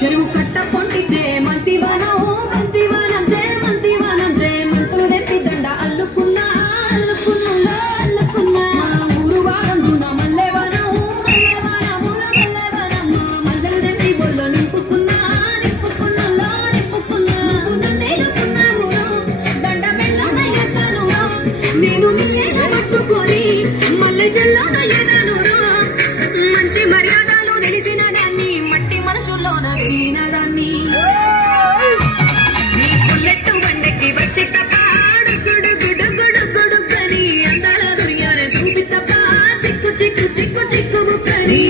చెరువు కట్ట పొంటిచే మంతివానం మంతివానం చే మంతివానం చే మంతులు తెప్పి దండ అల్లుకున్నా అల్లుకున్నా అల్లుకున్నా ఊరు వారం చూడ మల్లెవానం మల్లెవానం మల్లెవానం మల్లెలు తెప్పి బొల్లో నింపుకున్నా నింపుకున్నా నింపుకున్నా నేలుకున్నా ఊరు దండ మెల్లన చేస్తాను నేను నీయేన పట్టుకొని మల్లె జల్లోన ఎదను మంచి మర్యాదలు తెలిసిన దాన్ని మట్టి మనసులోన వెళ్ళిన దాన్ని నీ బుల్లెట్టు బండెక్కి వచ్చేటప్ప గుడుగుడుగుడుగుడుగుడుగని అందాల దుర్యానే చూపితప్ప చిక్కు చిక్కు చిక్కు చిక్కు ముక్కని